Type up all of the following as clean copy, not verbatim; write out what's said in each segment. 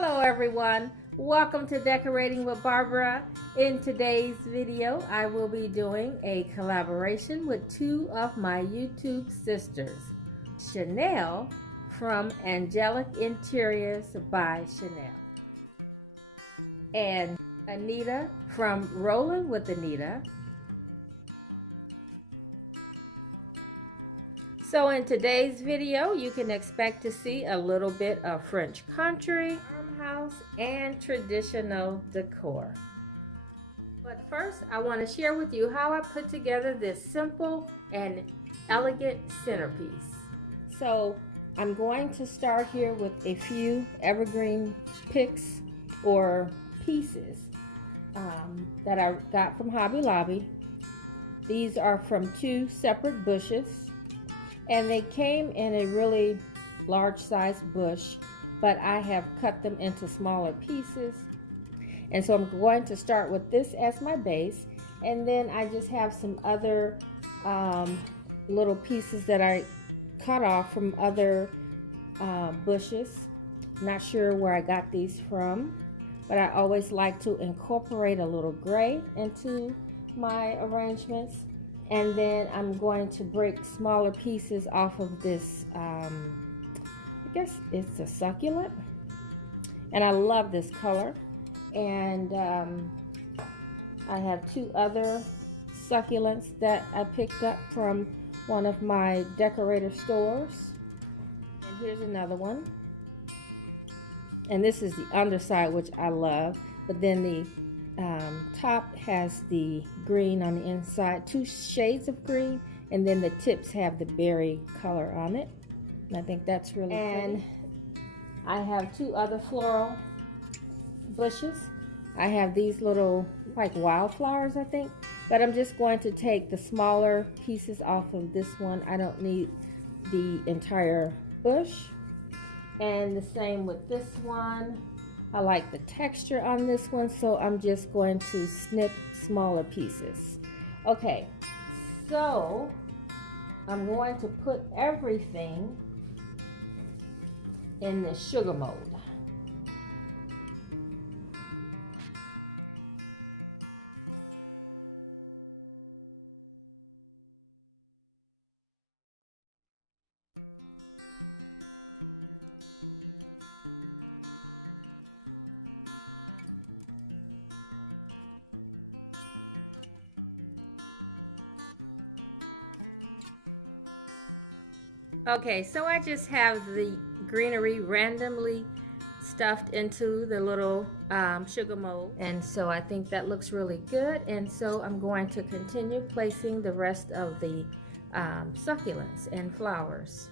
Hello everyone, welcome to Decorating with Barbara. In today's video I will be doing a collaboration with two of my YouTube sisters, Chanel from Angelic Interiors by Chanel and Anita from Rolling with Anita. So in today's video, you can expect to see a little bit of French country, farmhouse, and traditional decor. But first, I want to share with you how I put together this simple and elegant centerpiece. So I'm going to start here with a few evergreen picks or pieces that I got from Hobby Lobby. These are from two separate bushes. And they came in a really large size bush, but I have cut them into smaller pieces. And so I'm going to start with this as my base, and then I just have some other little pieces that I cut off from other bushes. Not sure where I got these from, but I always like to incorporate a little gray into my arrangements. And then I'm going to break smaller pieces off of this, I guess it's a succulent. And I love this color. And I have two other succulents that I picked up from one of my decorator stores. And here's another one. And this is the underside, which I love. But then the top has the green on the inside, two shades of green, and then the tips have the berry color on it. And I think that's really pretty. I have two other floral bushes. I have these little like wildflowers, I think, but I'm just going to take the smaller pieces off of this one. I don't need the entire bush. And the same with this one. I like the texture on this one, so I'm just going to snip smaller pieces. Okay, so I'm going to put everything in the sugar mold. Okay, so I just have the greenery randomly stuffed into the little sugar mold, and so I think that looks really good. And so I'm going to continue placing the rest of the succulents and flowers.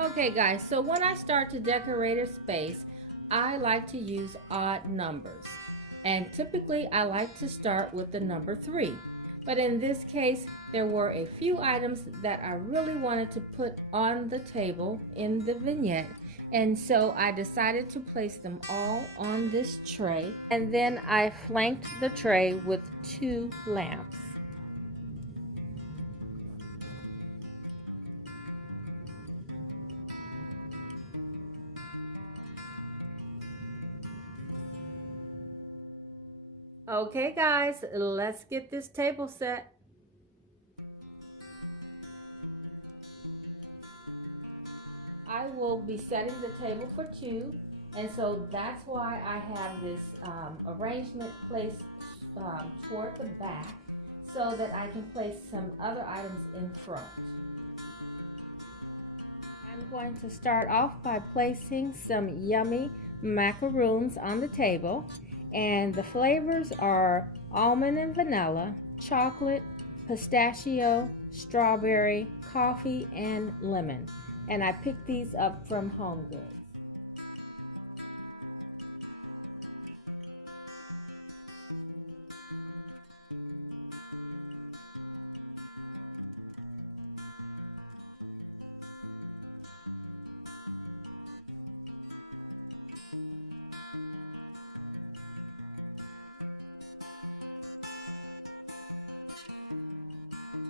Okay guys, so when I start to decorate a space, I like to use odd numbers. And typically I like to start with the number 3. But in this case, there were a few items that I really wanted to put on the table in the vignette. And so I decided to place them all on this tray. And then I flanked the tray with 2 lamps. Okay guys, let's get this table set. I will be setting the table for 2, and so that's why I have this arrangement placed toward the back so that I can place some other items in front. I'm going to start off by placing some yummy macaroons on the table. And the flavors are almond and vanilla, chocolate, pistachio, strawberry, coffee, and lemon. And I picked these up from Home Goods.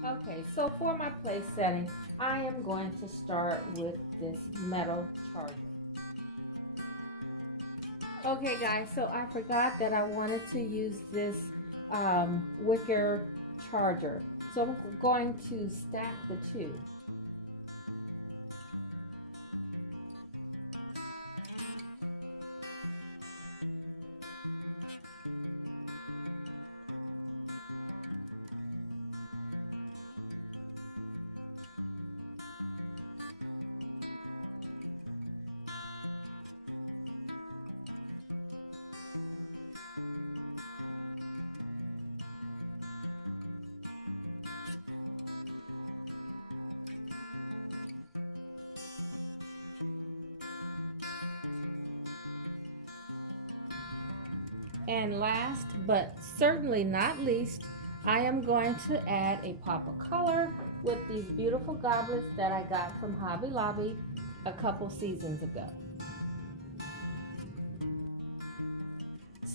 Okay, so for my place setting, I am going to start with this metal charger. Okay guys, so I forgot that I wanted to use this wicker charger. So I'm going to stack the 2. And last but certainly not least, I am going to add a pop of color with these beautiful goblets that I got from Hobby Lobby a couple seasons ago.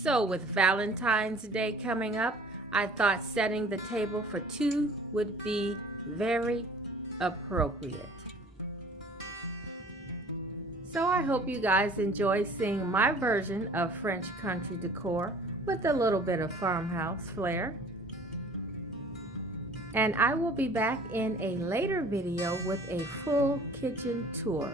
So with Valentine's Day coming up, I thought setting the table for 2 would be very appropriate. So I hope you guys enjoy seeing my version of French country decor with a little bit of farmhouse flair. And I will be back in a later video with a full kitchen tour.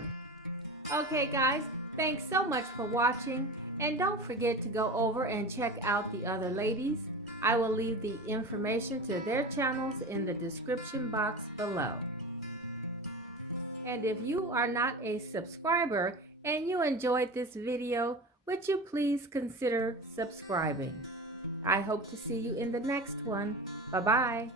Okay guys, thanks so much for watching, and don't forget to go over and check out the other ladies. I will leave the information to their channels in the description box below. And if you are not a subscriber and you enjoyed this video, would you please consider subscribing? I hope to see you in the next one. Bye-bye.